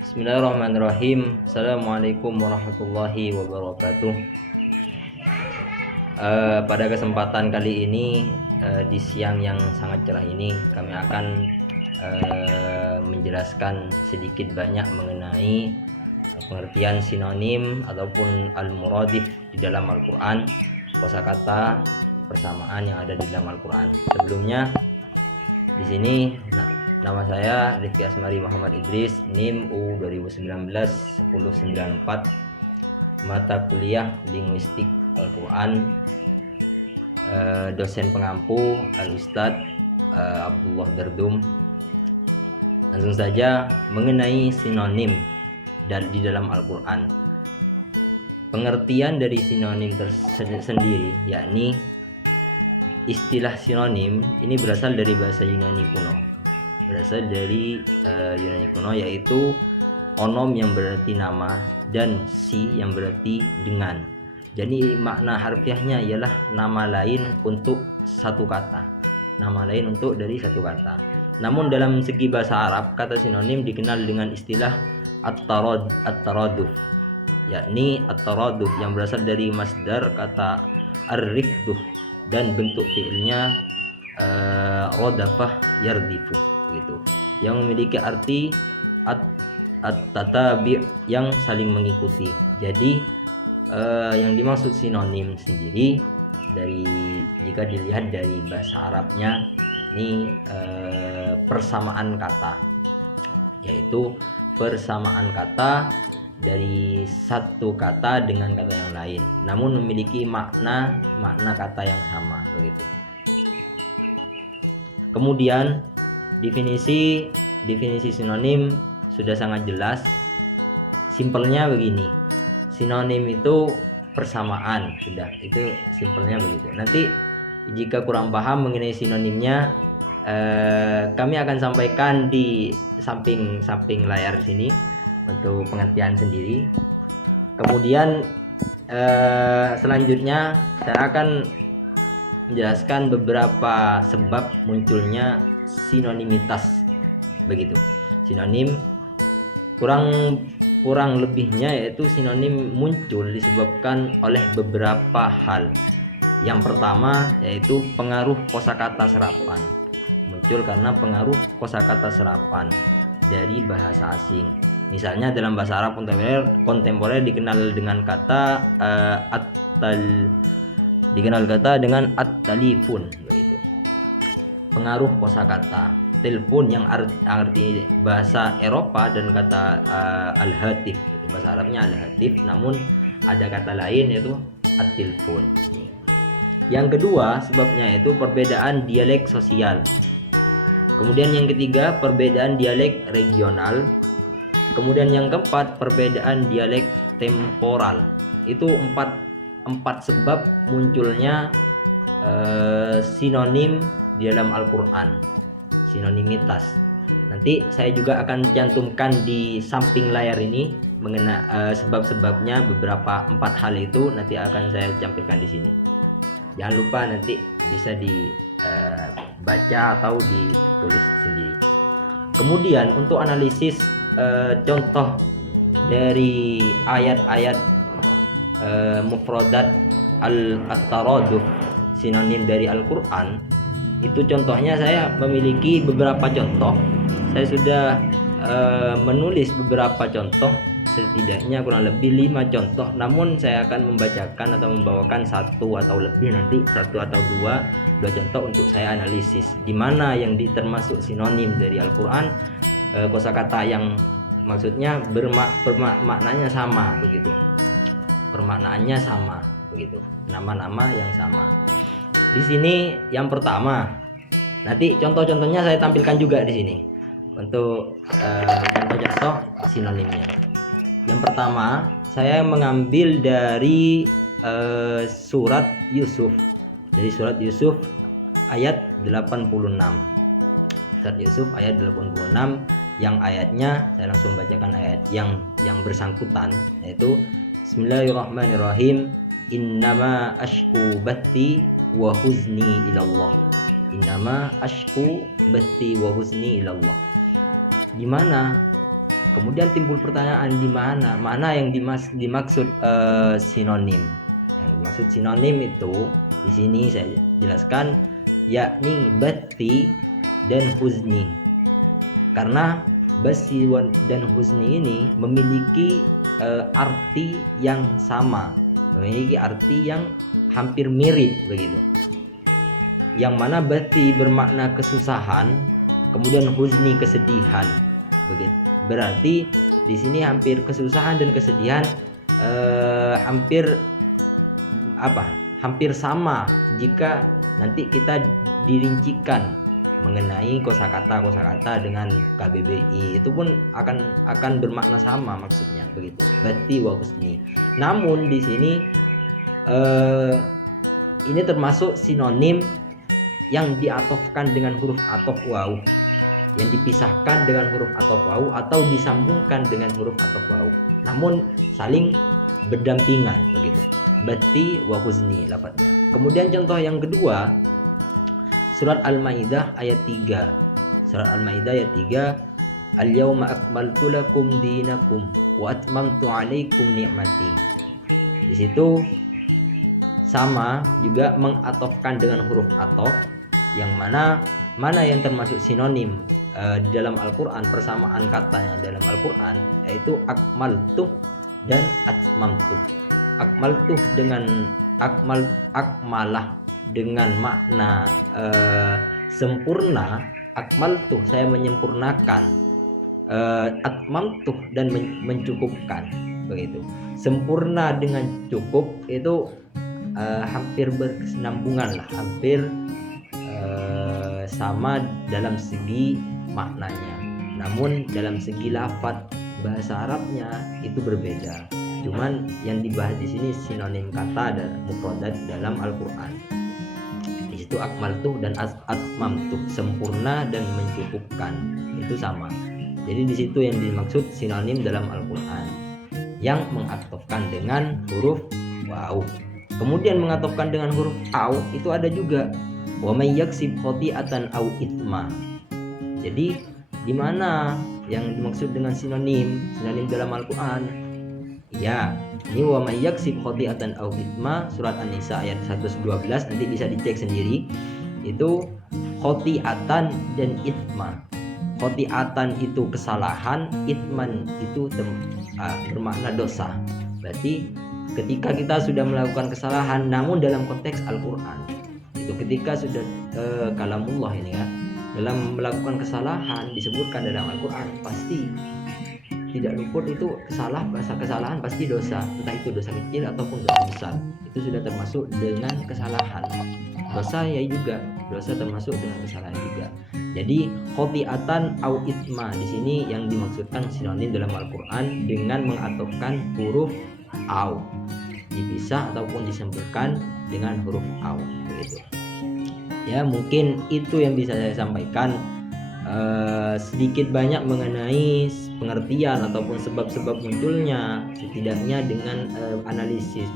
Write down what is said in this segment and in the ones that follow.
Bismillahirrahmanirrahim. Assalamualaikum warahmatullahi wabarakatuh. Pada kesempatan kali ini, di siang yang sangat cerah ini, kami akan menjelaskan sedikit banyak mengenai pengertian sinonim ataupun al-muradif di dalam Al-Quran, kosakata persamaan yang ada di dalam Al-Quran. Sebelumnya, di sini nama saya Rifki Asmari Muhammad Idris, NIM U 2019-1094, mata kuliah linguistik Al-Quran, dosen pengampu Al-Ustadz Abdullah Dardum. Langsung saja mengenai sinonim di dalam Al-Quran. Pengertian dari sinonim tersendiri, yakni istilah sinonim ini berasal dari bahasa Yunani kuno. Yaitu onom yang berarti nama dan si yang berarti dengan. Jadi makna harfiahnya ialah nama lain untuk satu kata. Nama lain untuk dari satu kata. Namun dalam segi bahasa Arab, kata sinonim dikenal dengan istilah at-taraduf, yakni at-taraduf yang berasal dari masdar kata ar-rifduh dan bentuk fi'ilnya rodafah yardifu, begitu, yang memiliki arti at-tatabi' yang saling mengikuti. Jadi yang dimaksud sinonim sendiri jika dilihat dari bahasa Arabnya ini persamaan kata, yaitu persamaan kata dari satu kata dengan kata yang lain, namun memiliki makna kata yang sama, begitu. Kemudian definisi sinonim sudah sangat jelas. Simpelnya begini, sinonim itu persamaan, sudah, itu simpelnya begitu. Nanti jika kurang paham mengenai sinonimnya, kami akan sampaikan di samping layar sini untuk pengertian sendiri. Kemudian selanjutnya saya akan menjelaskan beberapa sebab munculnya sinonimitas, begitu. Sinonim kurang lebihnya yaitu sinonim muncul disebabkan oleh beberapa hal. Yang pertama yaitu pengaruh kosakata serapan. Muncul karena pengaruh kosakata serapan dari bahasa asing. Misalnya dalam bahasa Arab kontemporer dikenal dengan kata dengan at-talifun, begitu. Pengaruh kosakata telepon yang arti bahasa Eropa dan kata al-hatif, bahasa Arabnya al-hatif, namun ada kata lain yaitu at-tilfun. Yang kedua sebabnya yaitu perbedaan dialek sosial. Kemudian yang ketiga perbedaan dialek regional. Kemudian yang keempat perbedaan dialek temporal. Itu empat sebab munculnya sinonim di dalam Al-Quran, sinonimitas. Nanti saya juga akan cantumkan di samping layar ini mengenai sebab-sebabnya, beberapa 4 hal itu nanti akan saya campurkan di sini. Jangan lupa nanti bisa dibaca atau ditulis sendiri. Kemudian untuk analisis contoh dari ayat-ayat mufradat at-taraduf, sinonim dari Al-Quran, itu contohnya saya memiliki beberapa contoh. Saya sudah menulis beberapa contoh, setidaknya kurang lebih 5 contoh, namun saya akan membacakan atau membawakan 1 atau lebih, nanti 1 atau 2 contoh untuk saya analisis di mana yang termasuk sinonim dari Al-Quran, kosakata yang maksudnya maknanya sama, begitu, permaknaannya sama, begitu, nama-nama yang sama. Di sini yang pertama, nanti contoh-contohnya saya tampilkan juga di sini untuk contoh-contoh sinonimnya. Yang pertama saya mengambil dari surat Yusuf, ayat 86. Surat Yusuf ayat 86 yang ayatnya saya langsung bacakan ayat yang bersangkutan, yaitu Bismillahirrahmanirrahim. Innama ashku bathi wa huzni ilallah. Innama ashku bathi wa huzni ilallah. Di mana Kemudian timbul pertanyaan di mana yang dimaksud sinonim. Yang dimaksud sinonim itu di sini saya jelaskan, yakni bati dan huzni. Karena basi dan huzni ini memiliki arti yang sama, memiliki arti yang hampir mirip begitu. Yang mana bati bermakna kesusahan, kemudian huzni kesedihan. Begitu. Berarti di sini hampir kesusahan dan kesedihan hampir sama jika nanti kita dirincikan mengenai kosakata dengan KBBI, itu pun akan bermakna sama maksudnya begitu. Bati wa husni. Namun di sini ini termasuk sinonim yang diatofkan dengan huruf atof waw, yang dipisahkan dengan huruf atof waw atau disambungkan dengan huruf atof waw, namun saling berdampingan begitu. Bati wa huzni lafadznya. Kemudian contoh yang kedua, surat Al-Maidah ayat 3. Surat Al-Maidah ayat 3, Al-yawma akmaltu lakum dinakum wa atmamtu alaikum ni'mati. Di situ sama juga mengatofkan dengan huruf atof, yang mana yang termasuk sinonim di dalam Al-Quran, persamaan katanya dalam Al-Quran, yaitu akmaltu dan atmamtu. Akmaltu dengan akmalah dengan makna sempurna, akmaltu saya menyempurnakan, atmamtu dan mencukupkan begitu. Sempurna dengan cukup itu hampir berkesinambungan lah, hampir sama dalam segi maknanya, namun dalam segi lafadz bahasa Arabnya itu berbeda. Cuman yang dibahas di sini sinonim kata dan mufradat dalam Al-Qur'an. Di situ akmaltu dan atmamtu, sempurna dan mencukupkan, itu sama. Jadi di situ yang dimaksud sinonim dalam Al-Qur'an, yang mengatofkan dengan huruf waw. Kemudian mengatofkan dengan huruf aw itu ada juga, wa may yaksib khati'atan aw itsma. Jadi di mana yang dimaksud dengan sinonim dalam Al-Qur'an? Ya, ini wa may yaksib khati'atan aw itsma, surat An-Nisa ayat 112, nanti bisa dicek sendiri. Itu khati'atan dan itsma. Khati'atan itu kesalahan, itsman itu bermakna dosa. Berarti ketika kita sudah melakukan kesalahan, namun dalam konteks Al-Quran itu ketika sudah kalamullah ini ya, dalam melakukan kesalahan disebutkan dalam Al-Quran, pasti tidak luput itu kesalahan pasti dosa, entah itu dosa kecil ataupun dosa besar, itu sudah termasuk dengan kesalahan. Dosa ya juga, dosa termasuk dengan kesalahan juga. Jadi khati'atan au itsma di sini yang dimaksudkan sinonim dalam Al-Qur'an dengan mengatofkan huruf au, dipisah ataupun disambungkan dengan huruf au begitu. Ya, mungkin itu yang bisa saya sampaikan sedikit banyak mengenai pengertian ataupun sebab-sebab munculnya, setidaknya dengan menganalisis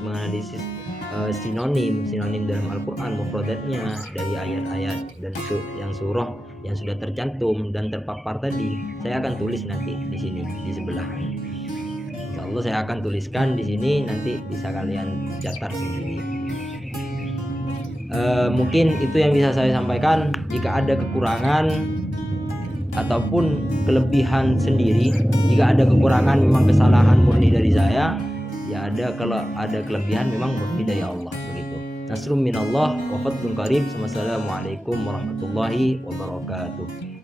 sinonim dalam Al-Quran, mufradatnya dari ayat-ayat dan yang surah yang sudah tercantum dan terpapar tadi. Saya akan tulis nanti di sini di sebelah. Insyaallah saya akan tuliskan di sini, nanti bisa kalian catat sendiri. Mungkin itu yang bisa saya sampaikan. Jika ada kekurangan ataupun kelebihan sendiri, jika ada kekurangan memang kesalahan murni dari saya, ya kalau ada kelebihan memang murni dari Allah begitu. Nasrum minallah wa fadlun qarib. Wassalamualaikum warahmatullahi wabarakatuh.